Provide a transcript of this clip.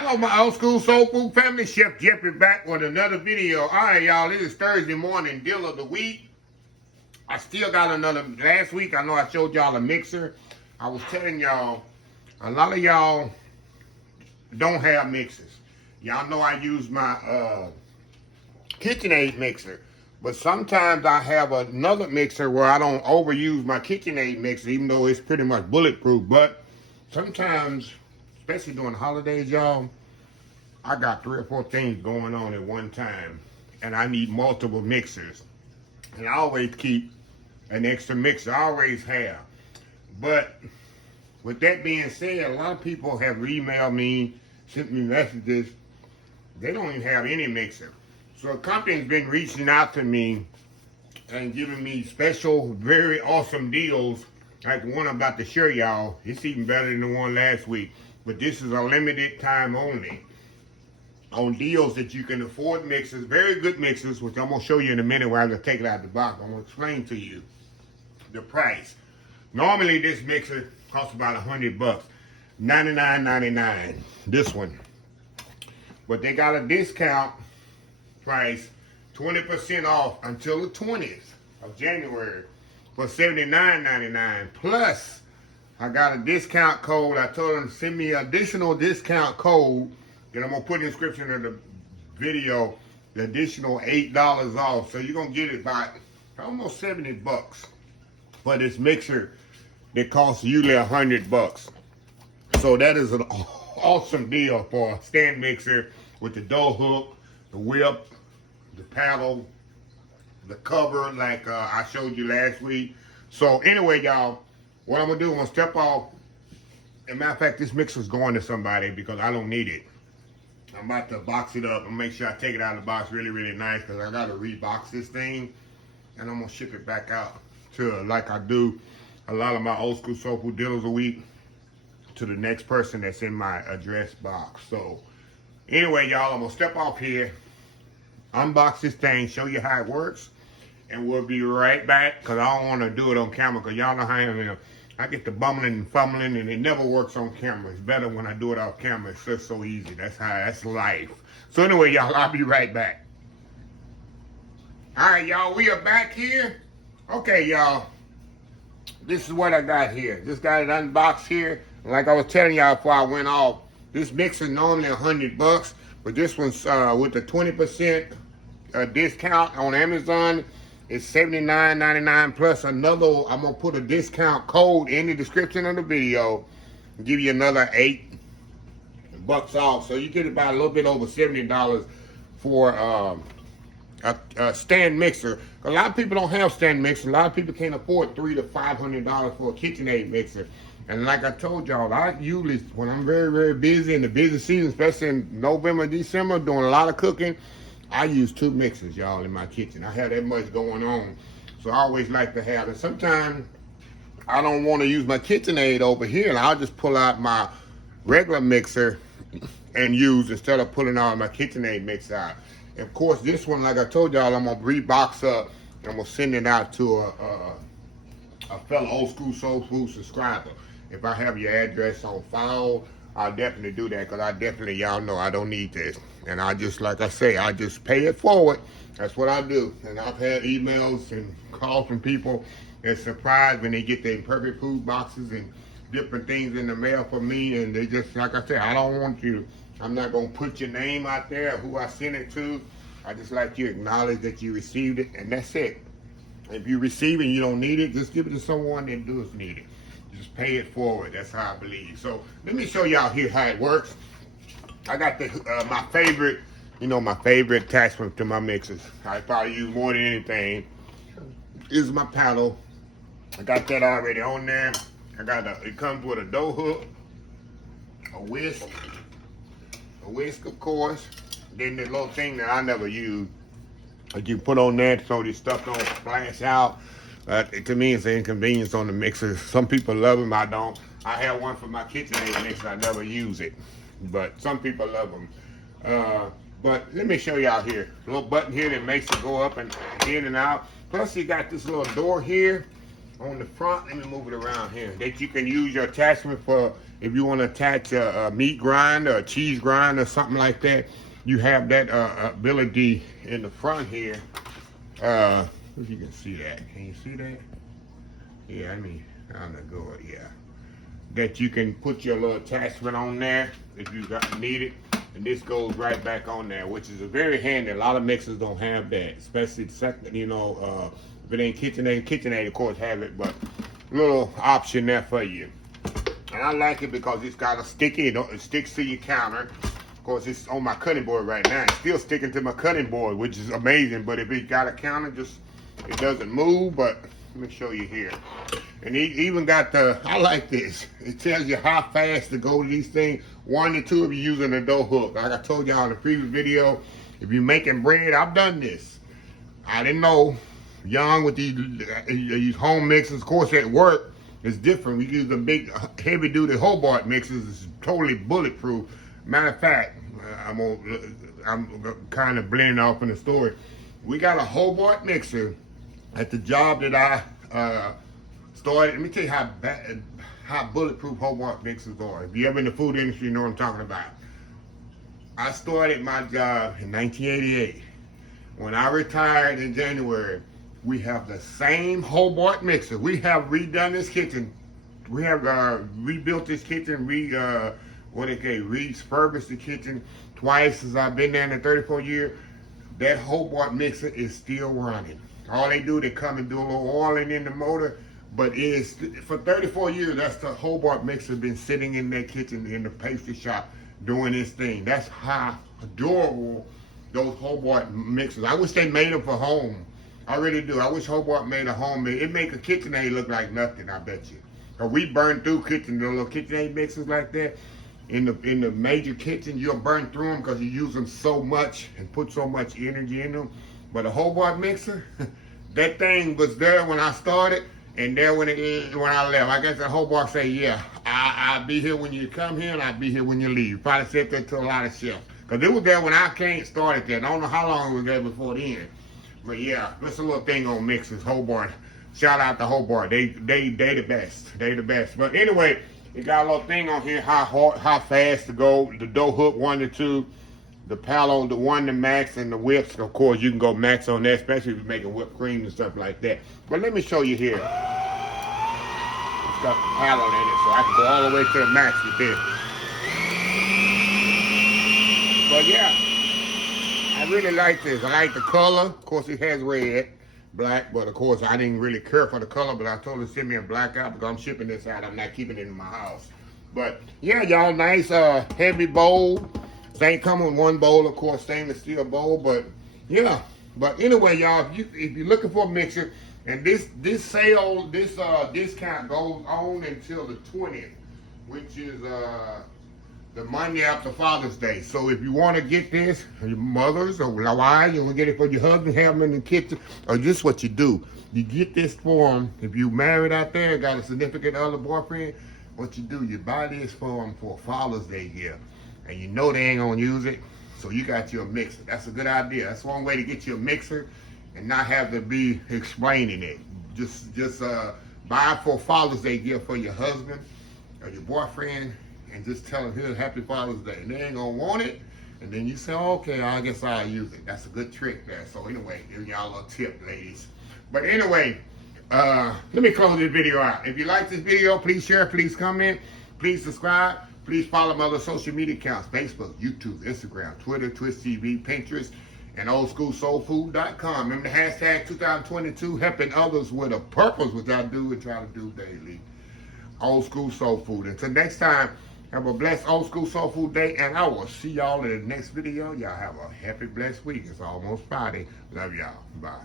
Hello, my old school soul food family. Chef Jeff is back with another video. All right, y'all. It is Thursday morning, deal of the week. I still got another. Last week, I know I showed y'all a mixer. I was telling y'all, a lot of y'all don't have mixers. Y'all know I use my KitchenAid mixer. But sometimes I have another mixer where I don't overuse my KitchenAid mixer, even though it's pretty much bulletproof. But sometimes, especially during the holidays, y'all, I got 3 or 4 things going on at one time, and I need multiple mixers. And I always keep an extra mixer, I always have. But with that being said, a lot of people have emailed me, sent me messages, they don't even have any mixer. So a company's been reaching out to me and giving me special, very awesome deals, like the one I'm about to show y'all. It's even better than the one last week. But this is a limited time only on deals that you can afford mixers, very good mixers, which I'm going to show you in a minute where I'm going to take it out of the box. I'm going to explain to you the price. Normally this mixer costs about $100, $99.99, this one. But they got a discount price, 20% off until the 20th of January for $79.99. Plus, I got a discount code. I told them to send me an additional discount code that I'm going to put in the description of the video, the additional $8 off. So you're going to get it by almost $70 for this mixer that costs usually $100. So that is an awesome deal for a stand mixer with the dough hook, the whip, the paddle, the cover like I showed you last week. So anyway, y'all, what I'm going to do, I'm going to step off. As a matter of fact, this mixer's going to somebody because I don't need it. I'm about to box it up and make sure I take it out of the box really, really nice because I got to rebox this thing. And I'm going to ship it back out to, like I do a lot of my old school soul food dealers a week, to the next person that's in my address box. So anyway, y'all, I'm going to step off here, unbox this thing, show you how it works, and we'll be right back because I don't want to do it on camera because y'all know how I am. I get the bumbling and fumbling and it never works on camera. It's better when I do it off camera. It's just so easy. That's life. So anyway, y'all, I'll be right back. All right, y'all, we are back here. Okay, y'all, this is what I got here. Just got it unboxed here. Like I was telling y'all before I went off, this mixer normally $100, but this one's with the 20% discount on Amazon, it's $79.99 plus another. I'm gonna put a discount code in the description of the video and give you another $8 off. So you get about a little bit over $70 for a stand mixer. A lot of people don't have stand mixers. A lot of people can't afford $300 to $500 for a KitchenAid mixer. And like I told y'all, I usually, when I'm very, very busy in the busy season, especially in November, December, doing a lot of cooking, I use 2 mixers, y'all, in my kitchen. I have that much going on. So I always like to have it. Sometimes I don't want to use my KitchenAid over here, and I'll just pull out my regular mixer and use instead of pulling out my KitchenAid mixer out. And of course, this one, like I told y'all, I'm going to rebox up. I'm going to send it out to a fellow old school soul food subscriber. If I have your address on file, I'll definitely do that because I definitely, y'all know I don't need this. And I just, like I say, I just pay it forward. That's what I do. And I've had emails and calls from people that's surprised when they get their perfect food boxes and different things in the mail for me. And they just, like I said, I don't want you, I'm not going to put your name out there, who I sent it to. I just like you to acknowledge that you received it, and that's it. If you receive it and you don't need it, just give it to someone that does need it. Just pay it forward. That's how I believe. So let me show y'all here how it works. I got the my favorite, my favorite attachment to my mixers. I probably use more than anything. This is my paddle. I got that already on there. It comes with a dough hook, a whisk of course. Then the little thing that I never use, that you put on there so this stuff don't splash out. To me, it's an inconvenience on the mixer. Some people love them, I don't. I have one for my KitchenAid mixer, I never use it. But some people love them. But let me show y'all here. A little button here that makes it go up and in and out. Plus you got this little door here on the front, let me move it around here, that you can use your attachment for if you want to attach a meat grinder, a cheese grinder, or something like that. You have that ability in the front here. If you can see that. Can you see that? Yeah, I mean, I'm not good, yeah. That you can put your little attachment on there if you need it. And this goes right back on there, which is a very handy. A lot of mixers don't have that, especially the second, you know, if it ain't KitchenAid, of course, have it, but little option there for you. And I like it because it's got a sticky, it sticks to your counter. Of course, it's on my cutting board right now. It's still sticking to my cutting board, which is amazing. But if it got a counter, it doesn't move. But let me show you here. And he even got I like this. It tells you how fast to go to these things. 1 to 2 if you're using a dough hook. Like I told y'all in the previous video, if you're making bread, I've done this. I didn't know. Young with these home mixers, of course, at work, it's different. We use the big, heavy-duty Hobart mixers. It's totally bulletproof. Matter of fact, I'm kind of blending off in the story. We got a Hobart mixer at the job that I started. Let me tell you how bulletproof Hobart mixers are. If you're ever in the food industry, you know what I'm talking about. I started my job in 1988. When I retired in January, we have the same Hobart mixer. We have redone this kitchen. We have rebuilt this kitchen, refurbished the kitchen twice since I've been there in the 34 years. That Hobart mixer is still running. All they do, they come and do a little oiling in the motor, but it is, for 34 years, that's the Hobart mixer been sitting in that kitchen in the pastry shop doing this thing. That's how adorable those Hobart mixers. I wish they made them for home. I really do. I wish Hobart made a home. It make a KitchenAid look like nothing, I bet you. Cause we burn through the little KitchenAid mixers like that. In the major kitchen, you'll burn through them because you use them so much and put so much energy in them. But a Hobart mixer, that thing was there when I started and there when I left. I guess the Hobart say, yeah, I'll be here when you come here and I'll be here when you leave. Probably said that to a lot of chefs. Because it was there when I started there. I don't know how long it was there before then. But yeah, that's a little thing on mixers, Hobart. Shout out to Hobart. They the best. They the best. But anyway, it got a little thing on here, how fast to go. The dough hook 1 to 2. The palo, the 1 to max, and the whips. Of course, you can go max on that, especially if you're making whipped cream and stuff like that. But let me show you here. It's got the palo in it, so I can go all the way to the max with this. But yeah, I really like this. I like the color. Of course, it has red, black, but of course, I didn't really care for the color, but I told her to send me a black out because I'm shipping this out. I'm not keeping it in my house. But yeah, y'all, nice heavy bowl. It ain't coming with 1 bowl, of course, stainless steel bowl, but yeah. But anyway, y'all, if you're looking for a mixer, and this discount goes on until the 20th, which is the Monday after Father's Day. So if you want to get this, your mothers or wives, you want to get it for your husband, have them in the kitchen, or just what you do. You get this for them. If you married out there, got a significant other boyfriend, what you do, you buy this for them for Father's Day gift. And you know they ain't going to use it, so you got you a mixer. That's a good idea. That's one way to get you a mixer and not have to be explaining it. Just buy it for Father's Day gift for your husband or your boyfriend, and just tell them, here, happy Father's Day. And they ain't gonna want it. And then you say, okay, I guess I'll use it. That's a good trick there. So anyway, give y'all a tip, ladies. But anyway, let me close this video out. If you like this video, please share, please comment, please subscribe. Please follow my other social media accounts, Facebook, YouTube, Instagram, Twitter, Twitch TV, Pinterest, and oldschoolsoulfood.com. Remember the hashtag 2022, helping others with a purpose, which I do and try to do daily. Old School Soul Food. Until next time, have a blessed Old School Soul Food day, and I will see y'all in the next video. Y'all have a happy, blessed week. It's almost Friday. Love y'all. Bye.